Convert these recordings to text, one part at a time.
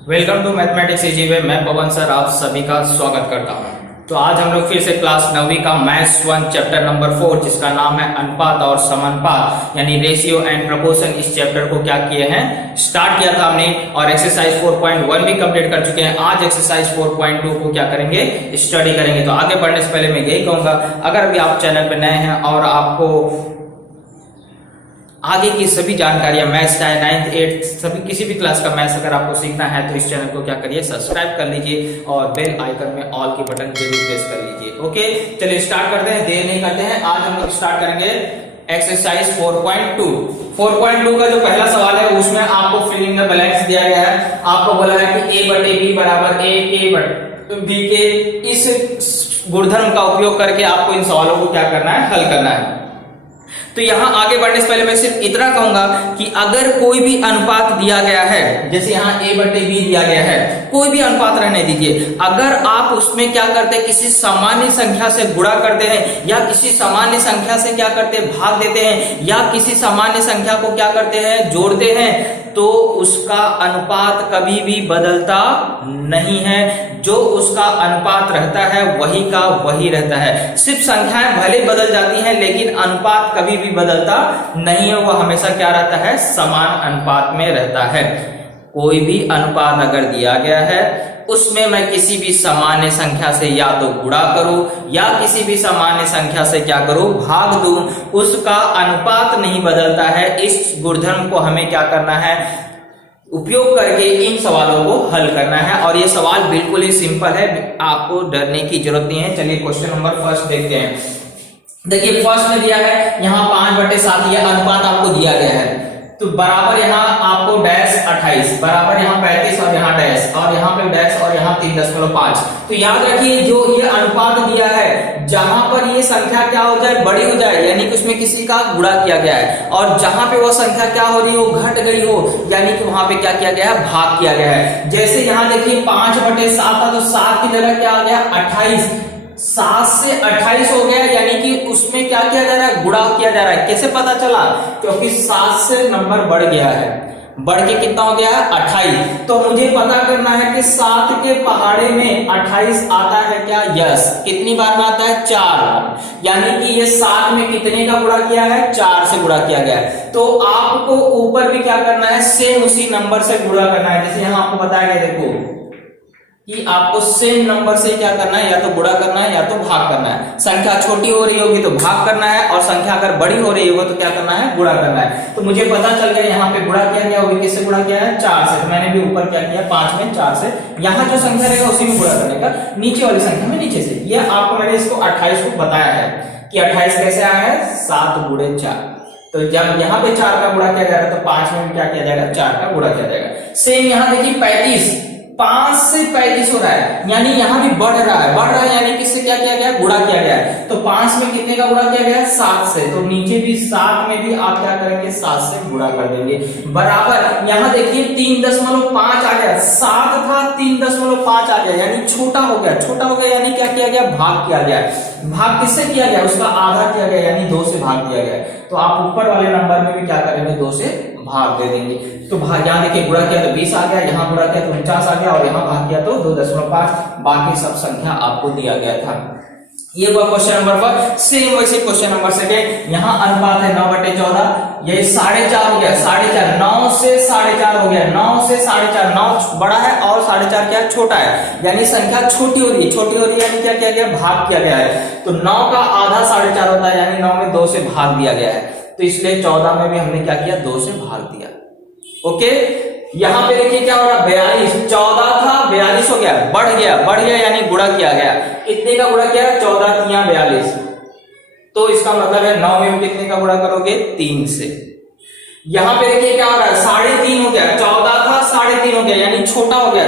Welcome to mathematics easy way. मैं Pawan sir आप सभी का स्वागत करता हूं। तो आज हम लोग फिर से क्लास 9वीं का मैथ्स 1 चैप्टर नंबर 4 जिसका नाम है अनुपात और समानुपात यानी रेशियो एंड प्रोपोर्शन, इस चैप्टर को क्या किए हैं, स्टार्ट किया था हमने और एक्सरसाइज 4.1 भी कंप्लीट कर चुके हैं। आज एक्सरसाइज 4.2 को क्या करेंगे, स्टडी करेंगे। तो आगे बढ़ने से पहले मैं यही कहूंगा, अगर अभी आप चैनल पर नए हैं और आपको आगे की सभी जानकारियां मैथ्स का 9th 8th सभी किसी भी क्लास का मैथ्स अगर आपको सीखना है तो इस चैनल को क्या करिए, सब्सक्राइब कर लीजिए और बेल आइकन में ऑल की बटन जरूर प्रेस कर लीजिए। ओके, चलिए स्टार्ट करते हैं, देर नहीं करते हैं। आज हम लोग स्टार्ट करेंगे एक्सरसाइज 4.2। 4.2 का जो पहला सवाल है उसमें आपको फिल इन द ब्लैंक्स दिया गया है। आपको बोला है कि a बटे b बराबर a बटे b के इस गुणधर्म का उपयोग करके आपको इन सवालों को क्या करना है, हल करना है। तो यहां आगे बढ़ने से पहले मैं सिर्फ इतना कहूंगा कि अगर कोई भी अनुपात दिया गया है, जैसे यहां a बटे b दिया गया है, कोई भी अनुपात रहने दीजिए, अगर आप उसमें क्या करते हैं, किसी सामान्य संख्या से गुणा करते हैं या किसी सामान्य संख्या से क्या करते हैं, भाग देते हैं या किसी सामान्य संख्या को क्या करते हैं, जोड़ते हैं, तो उसका अनुपात कभी भी बदलता नहीं है। जो उसका अनुपात रहता है वही का वही रहता है। सिर्फ संख्याएं भले बदल जाती हैं लेकिन अनुपात कभी भी बदलता नहीं है, वह हमेशा क्या रहता है, समान अनुपात में रहता है। कोई भी अनुपात अगर दिया गया है उसमें मैं किसी भी सामान्य संख्या से या तो गुणा करूं या किसी भी सामान्य संख्या से क्या करूं, भाग दूं, उसका अनुपात नहीं बदलता है। इस गुणधर्म को हमें क्या करना है, उपयोग करके इन सवालों को हल करना है। और ये सवाल बिल्कुल ही सिंपल है, आपको डरने की जरूरत नहीं है। चलिए क्वेश्चन नंबर फर्स्ट देखते हैं। देखिए फर्स्ट में दिया है यहाँ 5/7 ये अनुपात आपको दिया गया है, तो बराबर यहाँ आपको डैश 28 बराबर यहाँ 35 और यहाँ डैश और यहाँ पे डैश और यहाँ 3.5। तो याद रखिए जो ये अनुपात दिया है, जहां पर ये संख्या क्या हो जाए, बड़ी हो जाए, यानी कि उसमें किसी का गुणा किया गया है, और जहां पे वो संख्या क्या हो रही हो, घट गई हो, यानी कि वहां पे क्या किया गया है, भाग किया गया है। जैसे यहाँ देखिए 5/7 था तो 7 की जगह क्या आ गया, 28, 7 से 28 हो गया, यानी कि उसमें क्या किया जा रहा है, गुणा किया जा रहा है। कैसे पता चला, क्योंकि 7 से नंबर बढ़ गया है, बढ़ के कितना हो गया, 28। तो मुझे पता करना है कि 7 के पहाड़े में 28 आता है क्या, यस। कितनी बार में आता है, 4 बार, यानी कि ये 7 में कितने का गुणा किया है, 4 से गुणा किया गया है। तो आपको ऊपर भी क्या करना है, सेम उसी नंबर से गुणा करना है। जैसे यहां आपको बताया गया, देखो कि आपको सेम नंबर से क्या करना है, या तो गुणा करना है या तो भाग करना है। संख्या छोटी हो रही होगी तो भाग करना है, और संख्या अगर बड़ी हो रही होगी तो क्या करना है, गुणा करना है। तो मुझे पता चल गया यहाँ पे गुणा किया गया, वो भी किससे गुणा किया है, 4 से। तो मैंने भी ऊपर क्या किया, 5 में 4 से, यहाँ जो संख्या रहेगा उसी में गुणा करने का, नीचे वाली संख्या में नीचे से। ये आपको मैंने इसको 28 को बताया है कि 28 कैसे आया है, 7 गुणे 4। तो जब यहाँ पे 4 का गुणा किया जा रहा है तो 5 में भी क्या किया जाएगा, 4 का गुणा किया जाएगा। सेम यहाँ देखिए 35, 5 से 35 हो रहा है, यानी यहां भी बढ़ रहा है, यानी किससे क्या किया गया, गुणा किया गया है। तो 5 में कितने का गुणा किया गया है, 7 से। तो नीचे भी 7 में भी आप क्या करेंगे, 7 से गुणा कर देंगे। बराबर यहाँ देखिए 3.5 आ गया, 7 था 3.5 आ गया, यानी छोटा हो गया, यानी क्या किया गया, भाग किया गया। भाग किससे किया गया, उसका आधा किया गया, यानी 2 से भाग दिया गया। तो आप ऊपर वाले नंबर में भी क्या करेंगे, 2 से भाग दे देंगे। तो भाग यहाँ देखिए गुणा किया तो 20 आ गया, यहाँ गुणा किया तो 49 आ गया, और यहाँ भाग किया तो 2.5। बाकी सब संख्या आपको दिया गया था। ये हुआ क्वेश्चन नंबर 1। सेम वैसे क्वेश्चन नंबर 2, यहाँ अनुपात है 9/14, ये 4.5 हो गया, 4.5, 9 से 4.5 हो गया, 9 से 4.5, 9 बड़ा है और 4.5 क्या छोटा है, यानी संख्या छोटी हो रही है, यानी क्या किया गया, भाग किया गया है। तो 9 का आधा 4.5 होता है, यानी 9 में 2 से भाग दिया गया है। तो इसलिए 14 में भी हमने क्या किया, 2 से भाग दिया। ओके, यहां पे देखिए क्या हो रहा, 42, 14 था 42 हो गया, बढ़ गया, यानी गुणा किया गया। कितने का गुणा किया, 14 तिया 42। तो इसका मतलब है 9 में कितने का गुणा करोगे, 3 से। यहां पे देखिए क्या हो रहा है, 3.5 हो गया, 14 था 3.5 हो गया, यानी छोटा हो गया,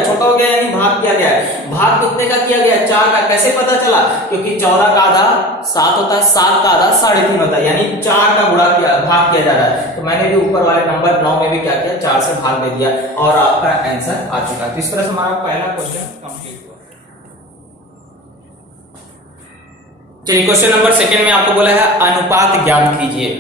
यानी भाग किया गया है। भाग कितने का किया गया, 4 का। कैसे पता चला, क्योंकि 14 का आधा 7 होता है, 7 का आधा 3.5 होता है, यानी 4 का गुणा किया, भाग किया जा रहा है। तो मैंने भी ऊपर वाले नंबर 9 में भी क्या किया, 4 से भाग दे दिया, और आपका आंसर आ चुका है। तो इस तरह से हमारा पहला क्वेश्चन कंप्लीट हुआ। चलिए क्वेश्चन नंबर 2 में आपको बोला है अनुपात ज्ञात कीजिए।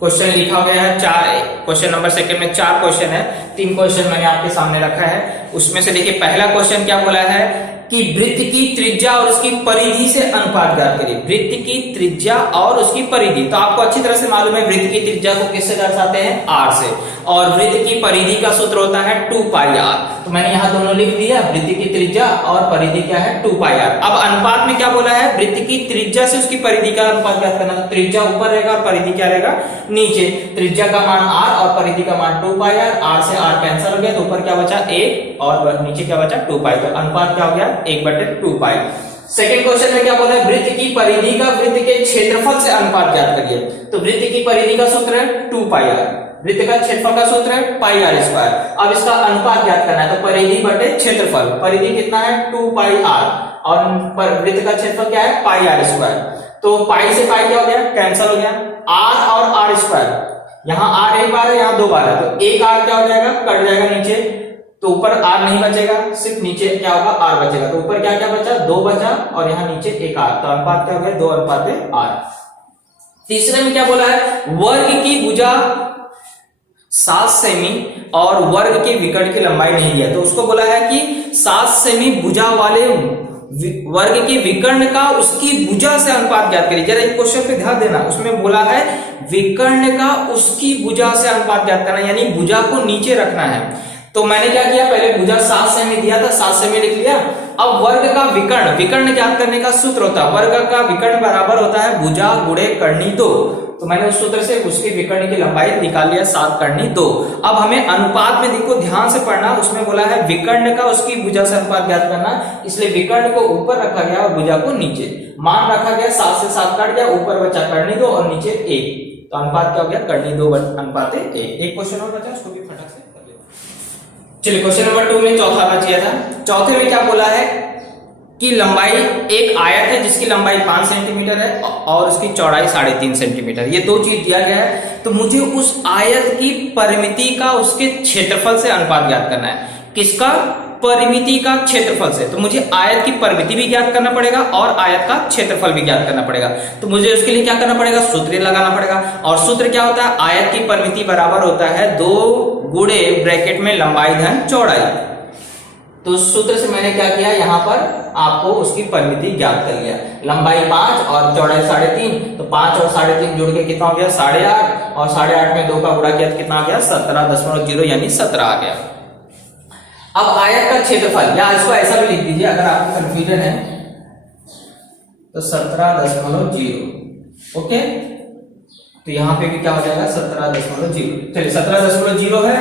क्वेश्चन लिखा गया है 4, क्वेश्चन नंबर सेकंड में 4 क्वेश्चन है, 3 क्वेश्चन मैंने आपके सामने रखा है। उसमें से देखिए पहला क्वेश्चन क्या बोला है कि वृत्त की त्रिज्या और उसकी परिधि से अनुपात ज्ञात करिए। वृत्त की त्रिज्या और उसकी परिधि, तो आपको अच्छी तरह से मालूम है वृत्त की त्रिज्या को किससे दर्शाते हैं, r से, और वृत्त की परिधि का सूत्र होता है 2 पाई r। तो मैंने यहाँ दोनों लिख दिया, वृत्त की त्रिज्या और परिधि क्या है 2 पाई r। अब अनुपात में क्या बोला है, वृत्त की त्रिज्या से उसकी परिधि का अनुपात ज्ञात करना। तो त्रिज्या ऊपर रहेगा और परिधि क्या रहेगा, नीचे। त्रिज्या का मान r और परिधि का मान 2 पाई r, r से r कैंसिल हो गया तो ऊपर क्या बचा 1 और नीचे क्या बचा 2 पाई। तो अनुपात क्या हो गया 1/2 पाई। सेकंड क्वेश्चन में क्या बोला है, वृत्त की परिधि का वृत्त के क्षेत्रफल से अनुपात ज्ञात करिए। तो वृत्त की परिधि का सूत्र है 2 पाई r, वृत्त का क्षेत्रफल का सूत्र है पाई r स्क्वायर। अब इसका अनुपात ज्ञात करना है, तो परिधि बटे क्षेत्रफल, परिधि कितना है 2 पाई r और वृत्त का क्षेत्रफल क्या है पाई r स्क्वायर। तो पाई से पाई क्या हो गया, कैंसिल हो गया, r और r स्क्वायर, यहाँ r एक बार है यहाँ 2 बार है, तो एक r क्या हो जाएगा, कट जाएगा नीचे, तो ऊपर r नहीं बचेगा, सिर्फ नीचे क्या होगा r बचेगा। तो ऊपर क्या क्या बचा 2 बचा और यहाँ नीचे एक r, तो अनुपात क्या हो गया 2:r। तीसरे में क्या बोला है, वर्ग की भुजा 7 सेमी और वर्ग के विकर्ण की लंबाई नहीं दिया, तो उसको बोला है कि 7 सेमी भुजा वाले वर्ग के विकर्ण का उसकी भुजा से अनुपात ज्ञात करिए। जरा एक क्वेश्चन पे ध्यान देना, उसमें बोला है विकर्ण का उसकी भुजा से अनुपात ज्ञात करना, यानी भुजा को नीचे रखना है। तो मैंने क्या किया, पहले भुजा 7 सेमी दिया था, 7 सेमी लिख लिया। अब वर्ग का विकर्ण, विकर्ण ज्ञात करने का सूत्र होता है, वर्ग का विकर्ण बराबर होता है भुजा गुणे कर्णी 2। तो मैंने उस सूत्र से उसकी विकर्ण की लंबाई निकाल लिया 7 कर्णी 2। अब हमें अनुपात में देखो ध्यान से पढ़ना, उसमें बोला है विकर्ण का उसकी भुजा से अनुपात ज्ञात करना, इसलिए विकर्ण को ऊपर रखा गया और भुजा को नीचे। मान रखा गया, 7 से 7 कट गया, ऊपर बचा कर्णी 2 और नीचे 1, तो अनुपात क्या हो गया कर्णी 2 अनुपात 1। एक क्वेश्चन और बचा, उसको भी फटाक से कर लेते। चलिए क्वेश्चन नंबर 2 में चौथा बचिया था। चौथे में क्या बोला है कि लंबाई एक आयत है जिसकी लंबाई 5 सेंटीमीटर है और उसकी चौड़ाई 3.5 सेंटीमीटर, ये 2 चीज दिया गया है। तो मुझे उस आयत की परिमिति का उसके क्षेत्रफल से अनुपात ज्ञात करना है। किसका, परिमिति का क्षेत्रफल से। तो मुझे आयत की परिमिति भी ज्ञात करना पड़ेगा और आयत का क्षेत्रफल भी ज्ञात करना पड़ेगा। तो मुझे उसके लिए क्या करना पड़ेगा, सूत्र लगाना पड़ेगा। और सूत्र क्या होता है, आयत की परिमिति बराबर होता है 2 गुणे ब्रैकेट में लंबाई धन चौड़ाई। तो सूत्र से मैंने क्या किया, यहाँ पर आपको उसकी परिमिति ज्ञात कर लिया। लंबाई 5 और चौड़ाई 3.5, तो 5 और 3.5 जोड़ के कितना हो गया 8.5, और 8.5 में 2 का गुणा किया तो कितना आ गया 17.0 यानी 17 आ गया। अब आयत का क्षेत्रफल, या इसको ऐसा भी लिख दीजिए अगर आपको कंफ्यूजन है तो 17.0। ओके, तो यहाँ पे भी क्या हो जाएगा 17.0। चलिए 17.0 है,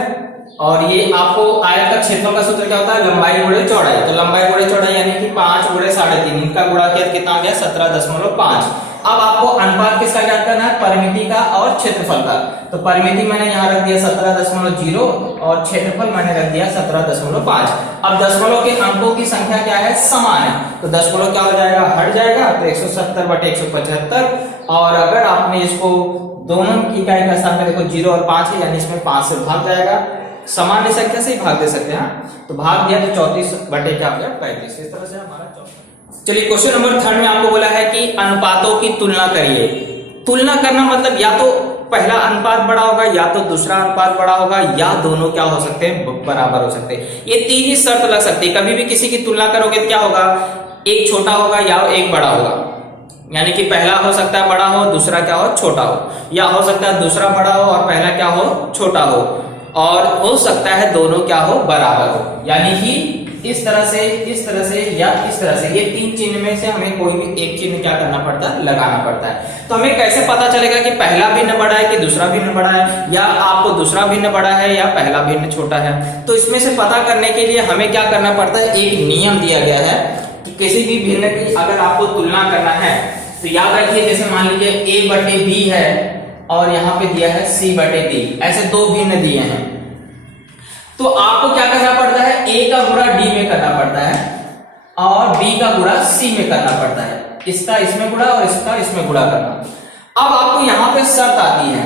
और ये आपको आयत का क्षेत्रफल का सूत्र क्या होता है, लंबाई गुणे चौड़ाई। तो लंबाई गुणे चौड़ाई यानी कि 5 गुणे 3.5, इनका गुणा किया कितना आ गया 17.5। अब आपको अनुपात किसका ज्ञात करना है, परिमिति का और क्षेत्रफल का। तो परिमिति मैंने यहाँ रख दिया 17.0 और क्षेत्रफल मैंने रख दिया 17.5। अब दशमलव के अंकों की संख्या क्या है, समान है, तो दशमलव क्या हो जाएगा, हट जाएगा, तो 170/175। और अगर आपने इसको दोनों इकाई का स्थान पे देखो 0 और 5 है, यानी इसमें 5 से भाग जाएगा, सामान्य संख्या से ही भाग दे सकते हैं। तो भाग दिया तो 34/35। इस तरह से हमारा 34। चलिए क्वेश्चन नंबर 3 में आपको बोला है कि अनुपातों की तुलना करिए। तुलना करना मतलब या तो पहला अनुपात बड़ा होगा, या तो दूसरा अनुपात बड़ा होगा, या दोनों क्या हो सकते हैं, बराबर हो सकते हैं। ये 3 ही शर्त लग सकती है। कभी भी किसी की तुलना करोगे तो क्या होगा, एक छोटा होगा या एक बड़ा होगा, यानी कि पहला हो सकता है बड़ा हो, दूसरा क्या हो छोटा हो, या हो सकता है दूसरा बड़ा हो और पहला क्या हो छोटा हो, और हो सकता है दोनों क्या हो, बराबर हो। यानी कि इस तरह से, इस तरह से या इस तरह से, ये 3 चिन्ह में से हमें कोई भी एक चिन्ह क्या करना पड़ता है, लगाना पड़ता है। तो हमें कैसे पता चलेगा कि पहला भिन्न बड़ा है कि दूसरा भिन्न बड़ा है, या आपको दूसरा भिन्न बड़ा है या पहला भिन्न छोटा है। तो इसमें से पता करने के लिए हमें क्या करना पड़ता है, एक नियम दिया गया है कि किसी भी भिन्न की अगर आपको तुलना करना है तो याद रखिए, जैसे मान लीजिए A/B है और यहाँ पे दिया है C/D, ऐसे 2 भिन्न दिए हैं, तो आपको क्या करना पड़ता है, A का गुणा D में करना पड़ता है और B का गुणा C में करना पड़ता है। इसका इसमें गुणा और इसका इसमें गुणा करना। अब आपको यहाँ पे शर्त आती है,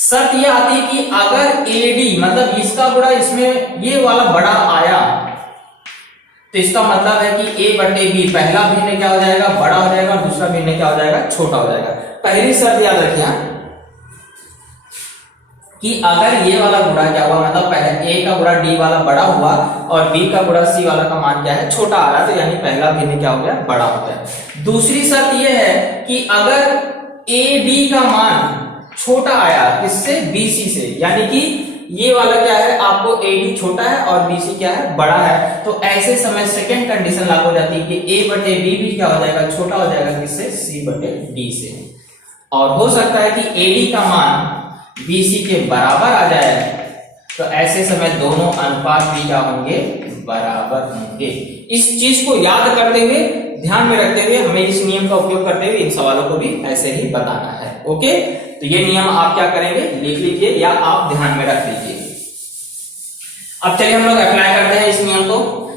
शर्त यह आती है कि अगर AD मतलब इसका गुणा इसमें ये वाला बड़ा आया, तो इसका मतलब है कि A/B पहला भिन्न क्या हो जाएगा, बड़ा हो जाएगा, और दूसरा भिन्न क्या हो जाएगा, छोटा हो जाएगा। पहली शर्त याद रखिए, कि अगर ये वाला गुणा क्या हुआ, मतलब पहले a का गुणा d वाला बड़ा हुआ और b का गुणा c वाला का मान क्या है, छोटा आ रहा है, तो यानी पहला भिन्न क्या हो गया, बड़ा हो गया। दूसरी शर्त ये है कि अगर ad का मान छोटा आया किससे, bc से, यानी कि ये वाला क्या है आपको AD छोटा है और BC क्या है, बड़ा है, तो ऐसे समय सेकंड कंडीशन लागू हो जाती है कि A बटे B भी क्या हो जाएगा, छोटा हो जाएगा किससे, C बटे D से। और हो सकता है कि AD का मान BC के बराबर आ जाए, तो ऐसे समय दोनों अनुपात भी क्या होंगे, बराबर होंगे। इस चीज को याद करते हुए, ध्यान में रखते हुए, हमें इस नियम का उपयोग करते हुए इन सवालों को भी ऐसे ही बताना है। ओके, तो ये नियम आप क्या करेंगे, लिख लीजिए या आप ध्यान में रख लीजिए। अब चलिए हम लोग अप्लाई करते हैं इस नियम को।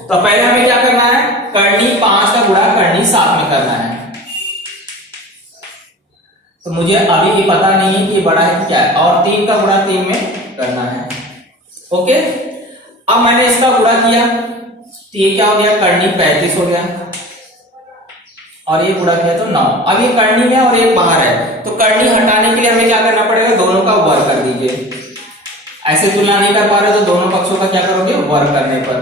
तो पहले हमें क्या करना है, करनी 5 का गुणा करनी 7 में करना है। तो मुझे अभी भी पता नहीं है कि बड़ा है कि क्या है, और 3 का गुणा 3 में करना है। ओके, अब मैंने इसका गुणा किया तो ये क्या हो गया, करनी 35 हो गया, और ये गुणा किया तो 9। अब ये करनी में और एक बाहर है, तो करनी हटाने के लिए हमें क्या करना पड़ेगा, दोनों का वर्ग कर दीजिए। ऐसे तुलना नहीं कर पा रहे तो दोनों पक्षों का क्या करोगे, वर्ग करने पर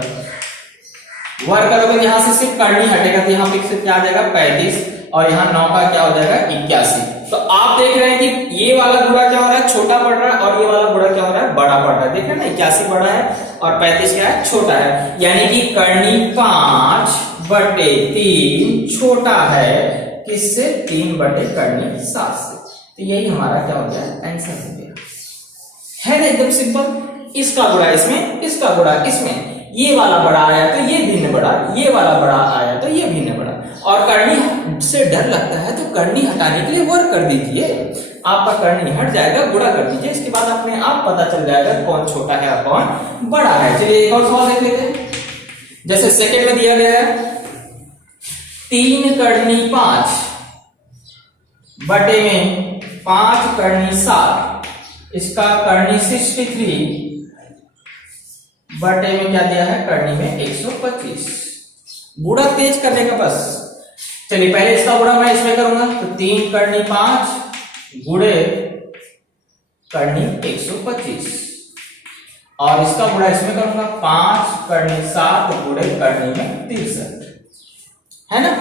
वर्ग करोगे, यहां से सिर्फ करनी हटेगा, तो यहाँ पे सिर्फ क्या आ जाएगा 35, और यहाँ 9 का क्या हो जाएगा 81। तो आप देख रहे हैं कि ये वाला गुणा क्या हो रहा है, छोटा पड़ रहा है, और ये वाला गुणा क्या हो रहा है, बड़ा पड़ रहा है। देख रहे हैं ना, 81 बड़ा है और 35 क्या है, छोटा है, यानी कि करनी 5 बटे 3 छोटा है किससे, 3 बटे करनी 7 से। तो यही हमारा क्या हो गया, आंसर हो गया, है ना, एकदम सिंपल। इसका गुणा इसमें, इसका गुणा इसमें, ये वाला बड़ा आया तो ये भिन्न बड़ा, ये वाला बड़ा आया तो ये भिन्न बड़ा। और करनी से डर लगता है तो करनी हटाने के लिए वर्ग कर दीजिए, आपका करनी हट जाएगा, गुणा कर दीजिए, इसके बाद अपने आप पता चल जाएगा कौन छोटा है और कौन बड़ा है। चलिए एक और सवाल देख लेते हैं। जैसे सेकंड में दिया गया है 3 करनी 5 बटे में 5 करनी 7, इसका करनी 63 बटे में क्या दिया है, करनी में 125। गुणा तेज करने का बस। चलिए पहले इसका गुणा मैं इसमें करूंगा, तो 3 करनी 5 गुणे करनी 125, और इसका गुणा इसमें करूंगा 5 करनी 7 गुणे करनी में 63, है ना।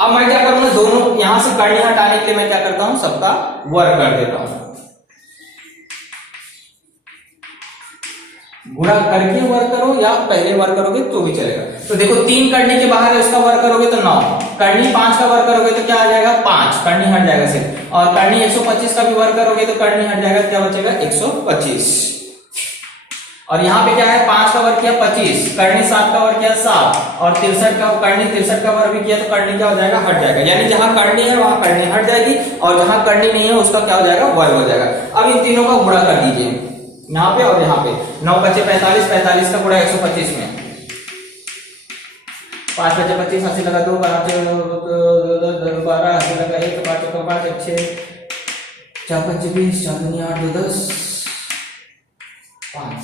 अब मैं क्या करूंगा, दोनों यहां से करनी हटाने के लिए मैं क्या करता हूं, सबका वर्ग कर देता हूं। गुणा करके वर्ग करो या पहले वर्ग करोगे तो भी चलेगा। तो देखो 3 करनी के बाहर है, उसका वर्ग करोगे तो 9, करनी 5 का वर्ग करोगे तो क्या आ जाएगा 5, करनी हट जाएगा सिर्फ, और करनी 125 का भी वर्ग करोगे तो करनी हट जाएगा, क्या बचेगा 125। और यहाँ पे क्या है, 5 का वर्ग किया 25, करनी 7 का वर्ग किया 7, और 63 का करनी 63 का वर्ग भी किया तो करनी क्या हो जाएगा, हट जाएगा। यानी जहां करनी है वहां करनी हट जाएगी, और जहां करनी नहीं है उसका क्या हो जाएगा, वर्ग हो जाएगा। अब इन तीनों का गुणा कर दीजिए, यहाँ पे और यहाँ पे। 9 बचे 45, 45 का गुणा 125 में, 5 बचे 25, 80 लगा 2, 12 80 लगा 1, 5 का 5 6 4 5 20 4 2 8 2 10 5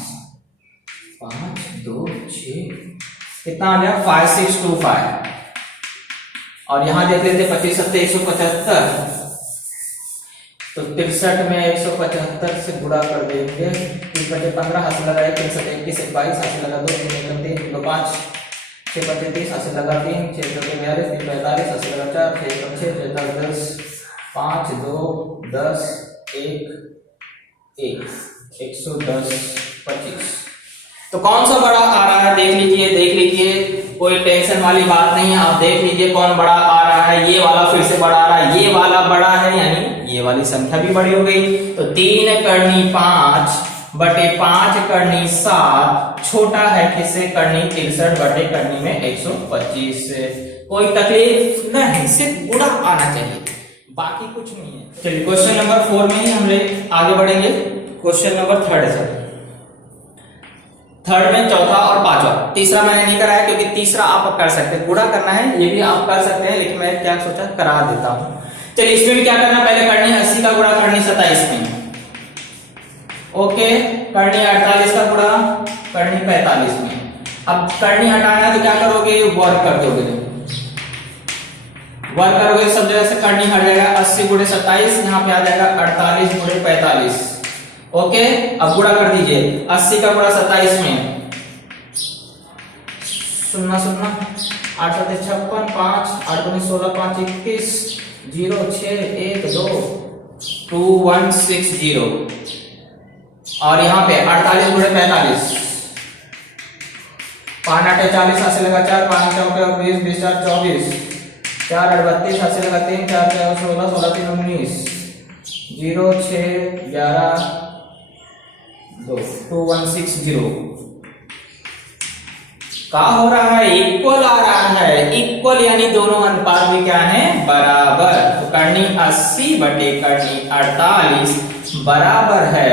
5 2 6 कितना आ गया 5625। और यहाँ देख लेते 25 7 175, तो 63 में 175 से गुणा कर देंगे, 3 बटे 15 हासिल लगाए, 3 7 21 22 हासिल लगा 2 3 3 2 5 6 बटे 30 हासिल लगा 3 6 2 42 3 45 हासिल लगा 4 6 6 6 10 5 2 10 1 1 110 25। तो कौन सा बड़ा आ रहा है देख लीजिए, देख लीजिए, कोई टेंशन वाली बात नहीं है। आप देख लीजिए कौन बड़ा आ रहा है, ये वाला फिर से बड़ा आ रहा है, ये वाला बड़ा है, यानी ये वाली संख्या भी बड़ी हो गई। तो 3 करनी 5 बटे 5 करनी 7 छोटा है किससे, करनी 63 बटे करनी में 125 से। कोई तकलीफ नहीं, सिर्फ गुणा आना चाहिए, बाकी कुछ नहीं है। चलिए क्वेश्चन नंबर 4 में ही हम आगे बढ़ेंगे। क्वेश्चन नंबर 3 है, थर्ड में चौथा और पांचवा, तीसरा मैंने नहीं कराया क्योंकि तीसरा आप कर सकते हैं, गुणा करना है ये भी आप कर सकते हैं, लेकिन मैं क्या सोचा करा देता हूं। चलिए इसमें भी क्या करना, पहले करनी 80 का गुणा करनी 27 में, ओके, करनी 48 का गुणा करनी 45 में। अब करनी हटाना है तो क्या करोगे, वर्ग कर दोगे, वर्ग करोगे सब जगह से करनी हट जाएगा, 80 गुणे 27 यहाँ पे आ जाएगा 48 गुणे 45, ओके, अब गुणा कर दीजिए 80 का गुणा 27 में, 0 0 8 7 56, 5 8 9 16, 5 21, 0 6 1 2 2 1 6 0। और यहाँ पे 48 गुणे 45, 5 8 40, 80 लगा 4, 5 4 20, 20 4 24, 4 8 32, 80 लगा 3, 4 4 16, 16 3 19, 0 6 11 2 2 1 6 0। क्या हो रहा है? इक्वल आ रहा है। इक्वल यानी दोनों अनुपात में क्या है? बराबर। तो करनी 80 बटे करनी 48 बराबर है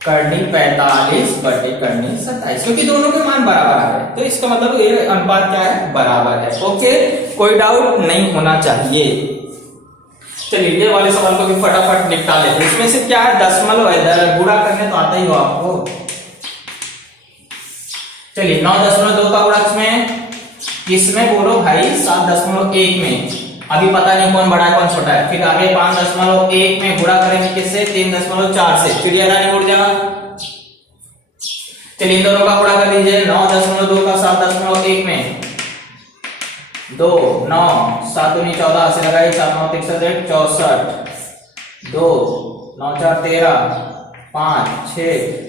करनी 45 बटे करनी 27, क्योंकि दोनों के मान बराबर आ रहे हैं। तो इसका मतलब ये अनुपात क्या है? बराबर है। ओके, कोई डाउट नहीं होना चाहिए। चलिए ये वाले सवाल को भी फटाफट निपटा लेते हैं। इसमें से क्या है? दशमलव है, गुणा करने तो आता ही हो आपको। चलिए 9.2 का गुणा किसमें बोलो भाई? 7.1 में। अभी पता नहीं कौन बड़ा है कौन छोटा है। फिर आगे 5.1 में गुणा करेंगे किससे? 3.4 से। फिर ये रानी उड़ जाएगा। चलिए इन दोनों का गुणा कर दीजिए। 9.2 का 7.1 में 2 9 7 9 14 से लगाइए 7 9 63 64 2 9 4 13 5 6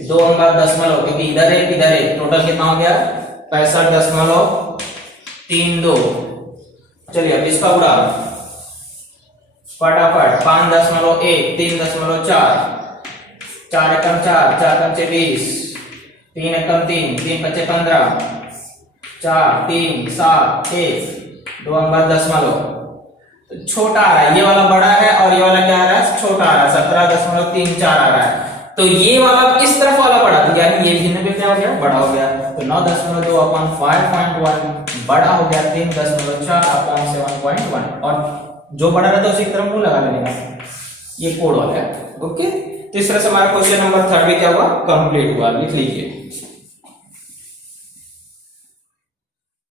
2 अंक दशमलव, क्योंकि इधर है टोटल कितना हो गया? 65.32। चलिए अब इसका गुणा फटाफट 5.1 3.4 4 एकम 4 4 पंचे 20 3 एकम 3 3 पंचे 15 4 3 7 1 2 अंक दशमलव। तो छोटा आ रहा है, ये वाला बड़ा है और ये वाला क्या आ रहा है? छोटा आ रहा है। 17.34 आ रहा है। तो ये वाला इस तरफ वाला बड़ा, तो यानी ये भिन्न पे क्या हो गया? बड़ा हो गया। तो 9.2 अपॉन 5.1 बड़ा हो गया 3.4 अपॉन 7.1। और जो बड़ा रहता है उसी की तरफ मुंह लगा लेने का, ये कोड वाला है। ओके, तो इस तरह से हमारा क्वेश्चन नंबर 3 भी क्या हुआ? कंप्लीट हुआ। लिख लीजिए।